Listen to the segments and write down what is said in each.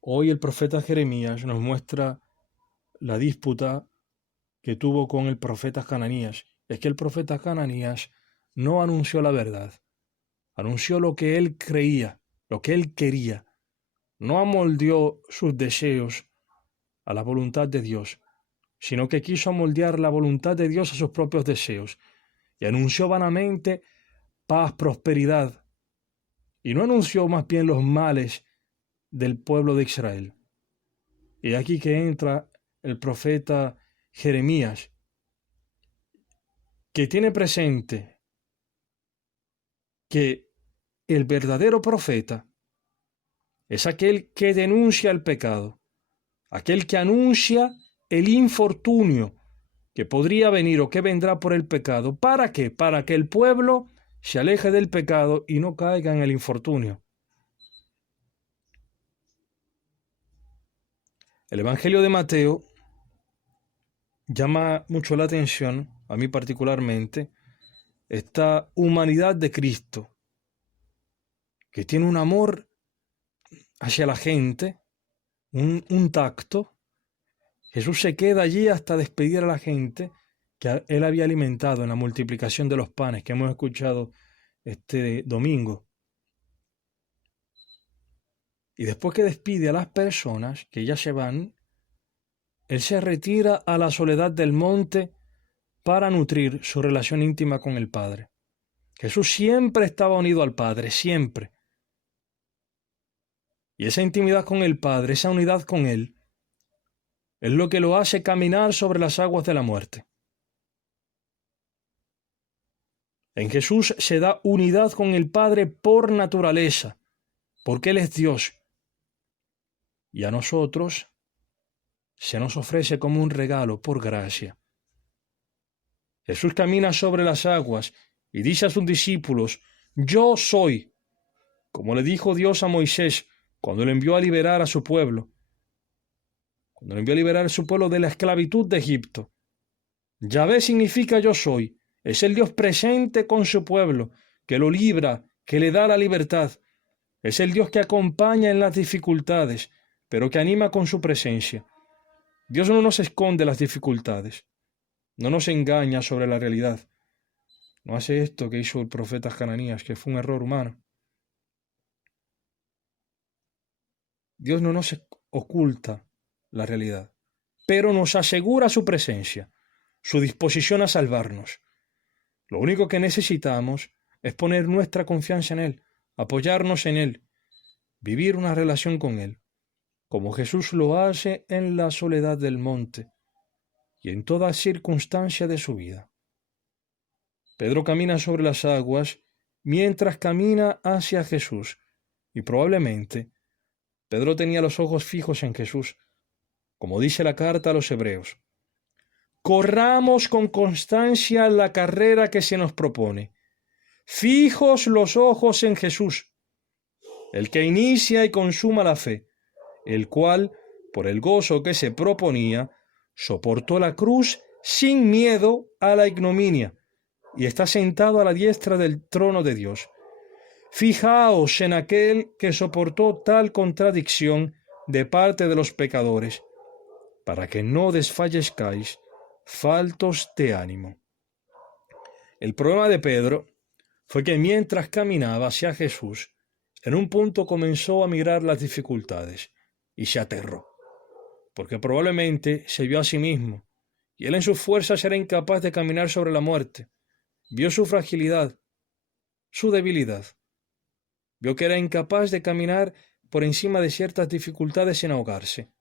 Hoy el profeta Jeremías nos muestra la disputa que tuvo con el profeta Hananías. Es que el profeta Hananías no anunció la verdad, anunció lo que él creía, lo que él quería. No amoldeó sus deseos a la voluntad de Dios, sino que quiso amoldear la voluntad de Dios a sus propios deseos y anunció vanamente paz, prosperidad, y no anunció más bien los males del pueblo de Israel. Y aquí que entra el profeta Jeremías, que tiene presente que el verdadero profeta es aquel que denuncia el pecado, aquel que anuncia el infortunio que podría venir o que vendrá por el pecado. ¿Para qué? Para que el pueblo se aleje del pecado y no caiga en el infortunio. El Evangelio de Mateo llama mucho la atención, a mí particularmente, esta humanidad de Cristo, que tiene un amor hacia la gente, un tacto. Jesús se queda allí hasta despedir a la gente que él había alimentado en la multiplicación de los panes que hemos escuchado este domingo. Y después que despide a las personas que ya se van, él se retira a la soledad del monte para nutrir su relación íntima con el Padre. Jesús siempre estaba unido al Padre, siempre. Y esa intimidad con el Padre, esa unidad con Él, es lo que lo hace caminar sobre las aguas de la muerte. En Jesús se da unidad con el Padre por naturaleza, porque Él es Dios. Y a nosotros se nos ofrece como un regalo por gracia. Jesús camina sobre las aguas y dice a sus discípulos: yo soy, como le dijo Dios a Moisés cuando le envió a liberar a su pueblo, cuando le envió a liberar a su pueblo de la esclavitud de Egipto. Yahvé significa yo soy, es el Dios presente con su pueblo, que lo libra, que le da la libertad. Es el Dios que acompaña en las dificultades, pero que anima con su presencia. Dios no nos esconde las dificultades, no nos engaña sobre la realidad. No hace esto que hizo el profeta Hananías, que fue un error humano. Dios no nos oculta la realidad, pero nos asegura su presencia, su disposición a salvarnos. Lo único que necesitamos es poner nuestra confianza en Él, apoyarnos en Él, vivir una relación con Él, como Jesús lo hace en la soledad del monte y en toda circunstancia de su vida. Pedro camina sobre las aguas mientras camina hacia Jesús, y probablemente Pedro tenía los ojos fijos en Jesús, como dice la carta a los Hebreos. Corramos con constancia la carrera que se nos propone, fijos los ojos en Jesús, el que inicia y consuma la fe, el cual, por el gozo que se proponía, soportó la cruz sin miedo a la ignominia, y está sentado a la diestra del trono de Dios. Fijaos en aquel que soportó tal contradicción de parte de los pecadores, para que no desfallezcáis faltos de ánimo. El problema de Pedro fue que mientras caminaba hacia Jesús, en un punto comenzó a mirar las dificultades y se aterró, porque probablemente se vio a sí mismo, y él en sus fuerzas era incapaz de caminar sobre la muerte. Vio su fragilidad, su debilidad. Vio que era incapaz de caminar por encima de ciertas dificultades sin ahogarse.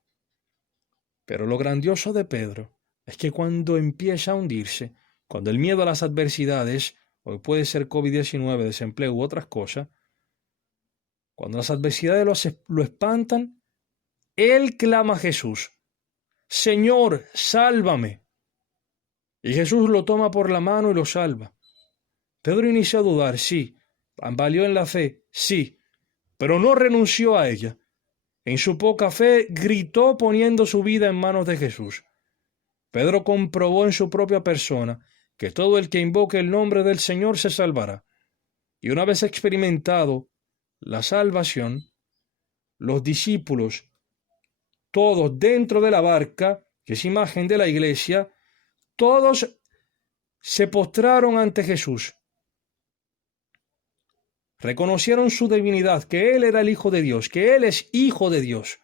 Pero lo grandioso de Pedro es que cuando empieza a hundirse, cuando el miedo a las adversidades, hoy puede ser COVID-19, desempleo u otras cosas, cuando las adversidades lo espantan, él clama a Jesús: Señor, sálvame. Y Jesús lo toma por la mano y lo salva. Pedro inició a dudar, sí, tambaleó en la fe, sí, pero no renunció a ella. En su poca fe gritó poniendo su vida en manos de Jesús. Pedro comprobó en su propia persona que todo el que invoque el nombre del Señor se salvará. Y una vez experimentado la salvación, los discípulos, todos dentro de la barca, que es imagen de la iglesia, todos se postraron ante Jesús. Reconocieron su divinidad, que Él era el Hijo de Dios, que Él es Hijo de Dios.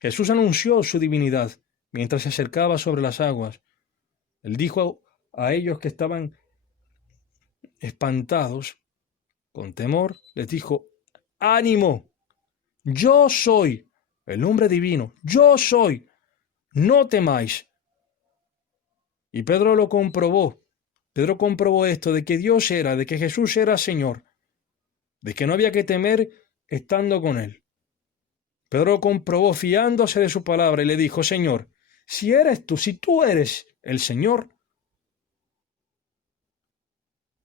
Jesús anunció su divinidad mientras se acercaba sobre las aguas. Él dijo a ellos que estaban espantados, con temor, les dijo: ánimo, yo soy el nombre divino, yo soy, no temáis. Y Pedro lo comprobó. Pedro comprobó esto, de que Dios era, de que Jesús era Señor, de que no había que temer estando con Él. Pedro comprobó fiándose de su palabra y le dijo: Señor, si tú eres el Señor,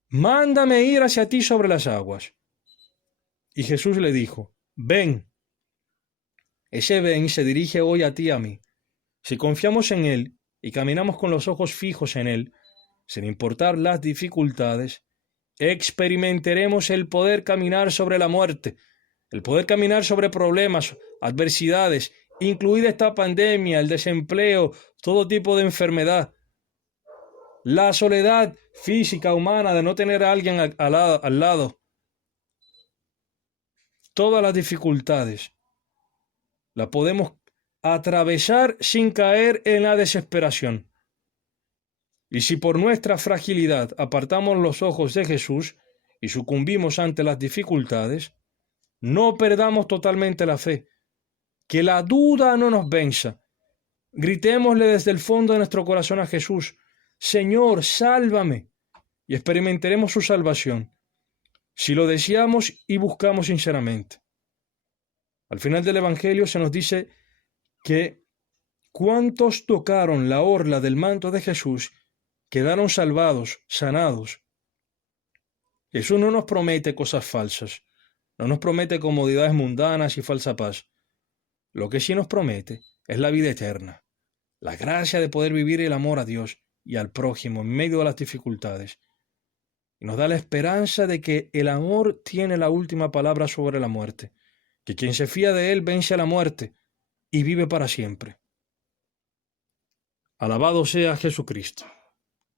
mándame ir hacia ti sobre las aguas. Y Jesús le dijo: ven. Ese ven se dirige hoy a ti y a mí. Si confiamos en Él y caminamos con los ojos fijos en Él, sin importar las dificultades, experimentaremos el poder caminar sobre la muerte, el poder caminar sobre problemas, adversidades, incluida esta pandemia, el desempleo, todo tipo de enfermedad, la soledad física, humana, de no tener a alguien al lado. Todas las dificultades las podemos atravesar sin caer en la desesperación. Y si por nuestra fragilidad apartamos los ojos de Jesús y sucumbimos ante las dificultades, no perdamos totalmente la fe, que la duda no nos venza. Gritémosle desde el fondo de nuestro corazón a Jesús: Señor, sálvame, y experimentaremos su salvación, si lo deseamos y buscamos sinceramente. Al final del Evangelio se nos dice que cuantos tocaron la orla del manto de Jesús quedaron salvados, sanados. Jesús no nos promete cosas falsas, no nos promete comodidades mundanas y falsa paz. Lo que sí nos promete es la vida eterna, la gracia de poder vivir el amor a Dios y al prójimo en medio de las dificultades. Y nos da la esperanza de que el amor tiene la última palabra sobre la muerte, que quien se fía de él vence a la muerte y vive para siempre. Alabado sea Jesucristo.